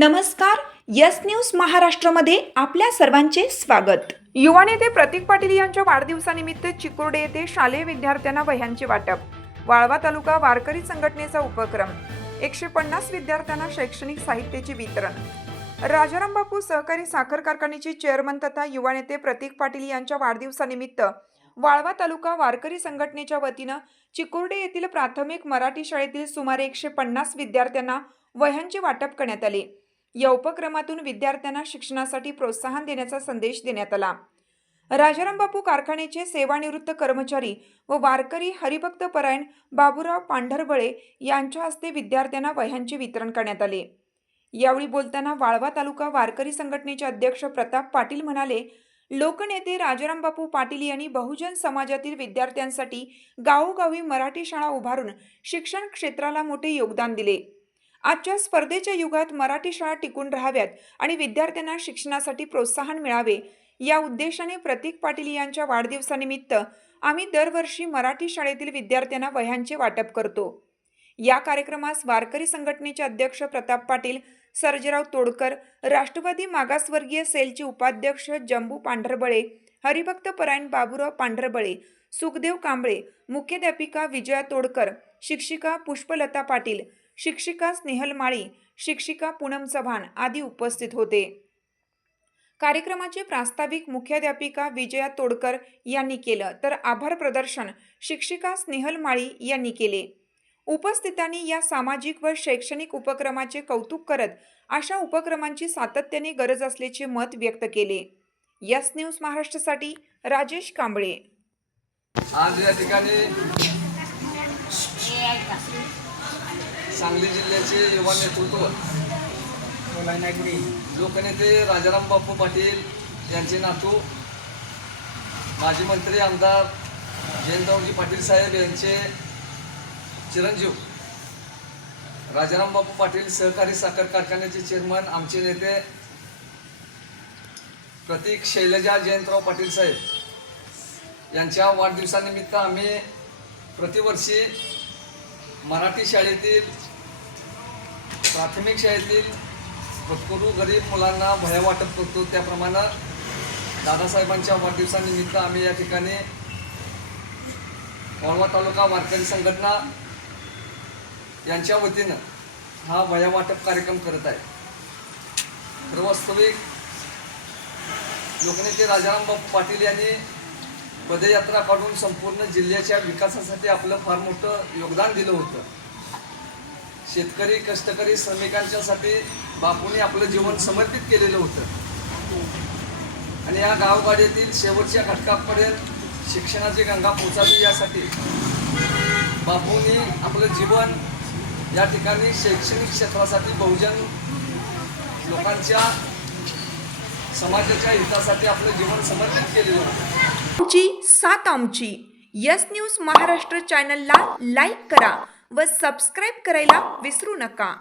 नमस्कार. Yes news महाराष्ट्रामध्ये आपल्या सर्वांचे स्वागत. युवा नेते प्रतीक पाटील यांच्या वाढदिवसानिमित्त चिकुर्डे येथे शालेय विद्यार्थ्यांना वह्यांचे वाटप. वाळवा तालुका वारकरी संघटनेचा उपक्रम. 150 विद्यार्थ्यांना शैक्षणिक साहित्याचे वितरण. राजाराम बापू सहकारी साखर कारखान्याचे चेअरमन तथा युवा नेते प्रतीक पाटील यांच्या वाढदिवसानिमित्त वाळवा तालुका वारकरी संघटनेच्या वतीनं चिकुर्डे येथील प्राथमिक मराठी शाळेतील सुमारे 150 विद्यार्थ्यांना वह्यांचे वाटप करण्यात आले. या उपक्रमातून विद्यार्थ्यांना शिक्षणासाठी प्रोत्साहन देण्याचा संदेश देण्यात आला. राजाराम बापू कारखान्याचे सेवानिवृत्त कर्मचारी व वारकरी हरिभक्त परायण बाबूराव पांढरबळे यांच्या हस्ते विद्यार्थ्यांना वह्यांचे वितरण करण्यात आले. यावेळी बोलताना वाळवा तालुका वारकरी संघटनेचे अध्यक्ष प्रताप पाटील म्हणाले, लोकनेते राजाराम बापू पाटील यांनी बहुजन समाजातील विद्यार्थ्यांसाठी गावोगावी मराठी शाळा उभारून शिक्षण क्षेत्राला मोठे योगदान दिले. आजच्या स्पर्धेच्या युगात मराठी शाळा टिकून राहाव्यात आणि विद्यार्थ्यांना शिक्षणासाठी प्रोत्साहन मिळावे या उद्देशाने प्रतीक पाटील यांच्या वाढदिवसानिमित्त आम्ही दरवर्षी मराठी शाळेतील विद्यार्थ्यांना वह्यांचे वाटप करतो. या कार्यक्रमास वारकरी संघटनेचे अध्यक्ष प्रताप पाटील, सर्जेराव तोडकर, राष्ट्रवादी मागासवर्गीय सेलचे उपाध्यक्ष जंबू पांढरबळे, हरिभक्त परायण बाबूराव पांढरबळे, सुखदेव कांबळे, मुख्याध्यापिका विजया तोडकर, शिक्षिका पुष्पलता पाटील, शिक्षिका स्नेहल माळी, शिक्षिका पूनम चव्हाण आदी उपस्थित होते. कार्यक्रमाचे प्रास्ताविक मुख्याध्यापिका विजया तोडकर यांनी केलं, तर आभार प्रदर्शन शिक्षिका स्नेहल माळी यांनी केले. उपस्थितांनी या सामाजिक व शैक्षणिक उपक्रमाचे कौतुक करत अशा उपक्रमांची सातत्याने गरज असल्याचे मत व्यक्त केले. यस न्यूज महाराष्ट्रासाठी राजेश कांबळे. आज या ठिकाणी सांगली जिल्ह्याचे युवा नेतृत्व लोकनेते राजाराम बापू पाटील यांचे नातू माजी मंत्री आमदार जयंतरावजी पाटील साहेब यांचे चिरंजीव राजाराम बापू पाटील सहकारी साखर कारखान्याचे चेअरमन आमचे नेते प्रतीक शैलजा जयंतराव पाटील साहेब यांच्या वाढदिवसानिमित्त आम्ही प्रतिवर्षी मराठी शाळेतील प्राथमिक शाळेतील पत्करू गरीब मुलांना वह्या वाटप करतो. त्याप्रमाणे दादासाहेबांच्या वाढदिवसानिमित्त आम्ही या ठिकाणी वाळवा तालुका वारकरी संघटना यांच्या वतीनं हा वह्या वाटप कार्यक्रम करत आहे. तर वास्तविक लोकनेते राजाराम बापू पाटील यांनी पदयात्रा काढून संपूर्ण जिल्ह्याच्या विकासासाठी आपलं फार मोठं योगदान दिलं होतं. शेतकरी, कष्टकरी, श्रमिकांच्यासाठी बापूंनी आपलं जीवन समर्पित केलेलं होतं आणि या गावगाड्यातील शेवटच्या घटकापर्यंत शिक्षणाची गंगा पोचावी यासाठी बापूंनी आपलं जीवन या ठिकाणी शैक्षणिक क्षेत्रासाठी बहुजन लोकांच्या समाजाच्या हितासाठी आपलं जीवन समर्पित केलेलं होतं. आमची साथ आमची यस न्यूज महाराष्ट्र चॅनलला लाईक करा व सबस्क्राईब करायला विसरू नका.